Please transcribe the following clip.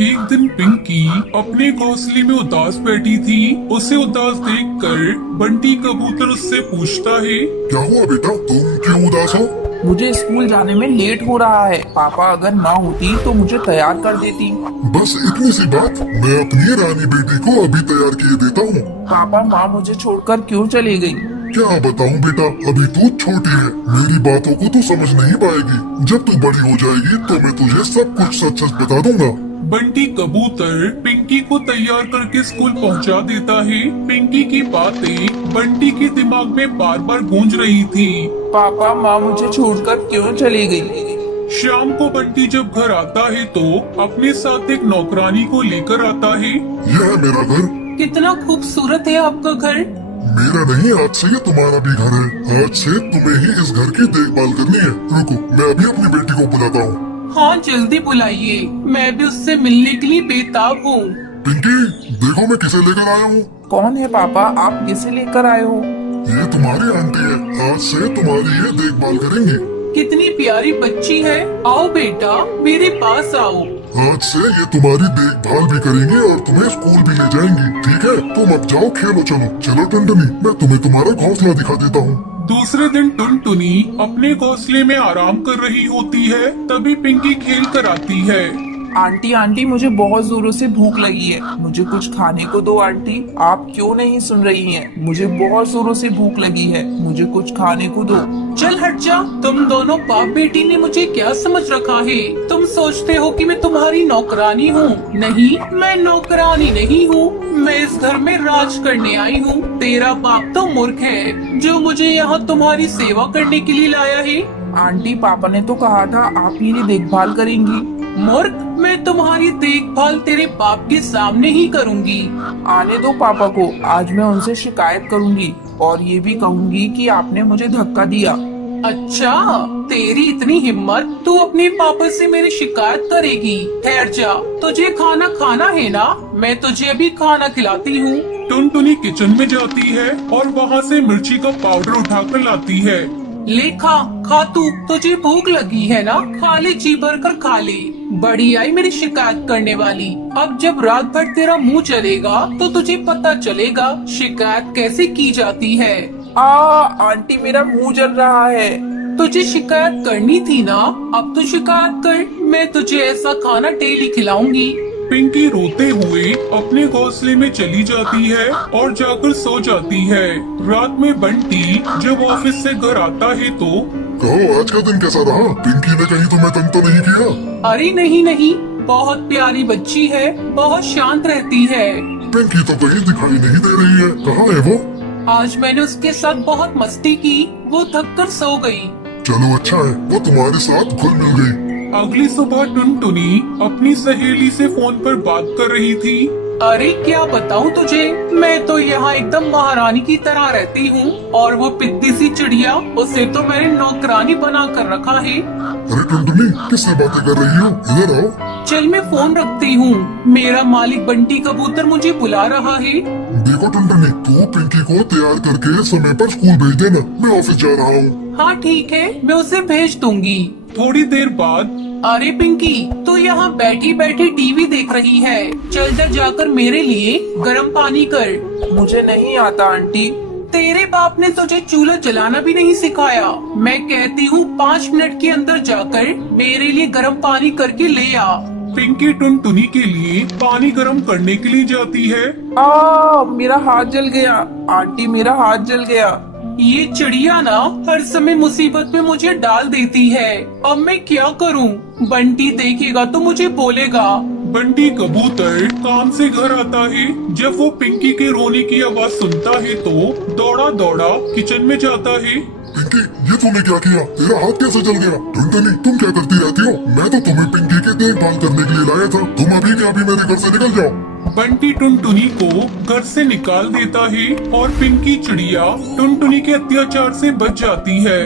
एक दिन पिंकी अपने घोंसले में उदास बैठी थी। उसे उदास देखकर बंटी कबूतर उससे पूछता है, क्या हुआ बेटा, तुम क्यों उदास हो? मुझे स्कूल जाने में लेट हो रहा है। पापा अगर ना होती तो मुझे तैयार कर देती। बस इतनी सी बात, मैं अपनी रानी बेटी को अभी तैयार किए देता हूँ। पापा माँ मुझे छोड़कर क्यों चली गई? क्या बताऊँ बेटा, अभी तू छोटी है, मेरी बातों को तू समझ नहीं पाएगी। जब तू बड़ी हो जाएगी तो मैं तुझे सब कुछ सच सच बता दूंगा। बंटी कबूतर पिंकी को तैयार करके स्कूल पहुंचा देता है। पिंकी की बातें बंटी के दिमाग में बार बार गूंज रही थी। पापा माँ मुझे छोड़कर क्यों चली गई? शाम को बंटी जब घर आता है तो अपने साथ एक नौकरानी को लेकर आता है। यह है मेरा घर। कितना खूबसूरत है आपका घर। मेरा नहीं, आज से ये तुम्हारा भी घर है। आज से तुम्हें ही इस घर की देखभाल करनी है। रुको, मैं अभी अपनी बेटी को बुलाता हूँ। हाँ जल्दी बुलाइए, मैं भी उससे मिलने के लिए बेताब हूँ। पिंकी, देखो मैं किसे लेकर आया हूँ। कौन है पापा, आप किसे लेकर आए हो? ये तुम्हारी आंटी है, आज से तुम्हारी ये देखभाल करेंगी। कितनी प्यारी बच्ची है। आओ बेटा मेरे पास आओ। आज से ये तुम्हारी देखभाल भी करेंगे और तुम्हें स्कूल भी ले जाएंगी। ठीक है, तुम अब जाओ, खेलो। चलो चलो टुनटुनी, मैं तुम्हें तुम्हारा घोंसला दिखा देता हूँ। दूसरे दिन टुनटुनी अपने घोंसले में आराम कर रही होती है। तभी पिंकी खेल कर आती है। आंटी आंटी मुझे बहुत जोरों से भूख लगी है, मुझे कुछ खाने को दो आंटी। आप क्यों नहीं सुन रही हैं? मुझे बहुत जोरों से भूख लगी है, मुझे कुछ खाने को दो। चल हट जा, तुम दोनों बाप बेटी ने मुझे क्या समझ रखा है? तुम सोचते हो कि मैं तुम्हारी नौकरानी हूँ? नहीं, मैं नौकरानी नहीं हूँ, मैं इस घर में राज करने आई हूँ। तेरा बाप तो मूर्ख है जो मुझे यहाँ तुम्हारी सेवा करने के लिए लाया है। आंटी पापा ने तो कहा था आप मेरी देखभाल करेंगी। मूर्ख, मैं तुम्हारी देखभाल तेरे बाप के सामने ही करूँगी। आने दो पापा को, आज मैं उनसे शिकायत करूंगी और ये भी कहूंगी कि आपने मुझे धक्का दिया। अच्छा, तेरी इतनी हिम्मत, तू अपने पापा से मेरी शिकायत करेगी? ठहर जा, तुझे खाना खाना है ना? मैं तुझे अभी खाना खिलाती हूँ। टुनटुनी किचन में जाती है और वहाँ से मिर्ची का पाउडर उठाकर लाती है। ले खा तू, तुझे भूख लगी है ना? खा ले, जी भर कर खा ले। बड़ी आई मेरी शिकायत करने वाली। अब जब रात भर तेरा मुंह चलेगा तो तुझे पता चलेगा शिकायत कैसे की जाती है। आंटी मेरा मुंह जल रहा है। तुझे शिकायत करनी थी ना, अब तो शिकायत कर। मैं तुझे ऐसा खाना डेली खिलाऊंगी। पिंकी रोते हुए अपने घोंसले में चली जाती है और जाकर सो जाती है। रात में बंटी जब ऑफिस से घर आता है तो कहो, आज का दिन कैसा रहा? पिंकी ने कहीं तुम्हें तंग तो नहीं किया? अरे नहीं नहीं, बहुत प्यारी बच्ची है, बहुत शांत रहती है। पिंकी तो कहीं दिखाई नहीं दे रही है, कहाँ है वो? आज मैंने उसके साथ बहुत मस्ती की, वो थक कर सो गई। चलो अच्छा है, वो तुम्हारे साथ घुल मिल गई। अगली सुबह टुनटुनी अपनी सहेली से फोन पर बात कर रही थी। अरे क्या बताऊँ तुझे, मैं तो यहाँ एकदम महारानी की तरह रहती हूँ और वो पिद्दी सी चिड़िया, उसे तो मैंने नौकरानी बना कर रखा है। अरे टुनटुनी, किससे बातें कर रही हो? इधर आओ। चल मैं फोन रखती हूँ, मेरा मालिक बंटी कबूतर मुझे बुला रहा है। देखो टुनटुनी, तू पिंकी को तैयार करके समय पर स्कूल भेज देना, मैं ऑफिस जा रहा हूँ। हाँ ठीक है, मैं उसे भेज दूंगी। थोड़ी देर बाद अरे पिंकी, तू यहाँ बैठी बैठी टीवी देख रही है, चल जा जाकर मेरे लिए गर्म पानी कर। मुझे नहीं आता आंटी। तेरे बाप ने तुझे चूल्हा जलाना भी नहीं सिखाया। मैं कहती हूँ 5 मिनट के अंदर जाकर मेरे लिए गर्म पानी करके ले आ। पिंकी टुनटुनी के लिए पानी गर्म करने के लिए जाती है। मेरा हाथ जल गया आंटी, मेरा हाथ जल गया। ये चिड़िया ना हर समय मुसीबत में मुझे डाल देती है, अब मैं क्या करूँ? बंटी देखेगा तो मुझे बोलेगा। बंटी कबूतर काम से घर आता है। जब वो पिंकी के रोने की आवाज सुनता है तो दौड़ा दौड़ा किचन में जाता है। पिंकी, ये तूने क्या किया? तेरा हाथ कैसे जल गया? टुनटुनी, तुम क्या करती रहती हो? मैं तो तुम्हें पिंकी की देखभाल करने के लिए लाया था। तुम अभी के अभी मेरे घर से निकल जाओ। बंटी टुनटुनी को घर से निकाल देता है और पिंकी चिड़िया टुनटुनी के अत्याचार से बच जाती है।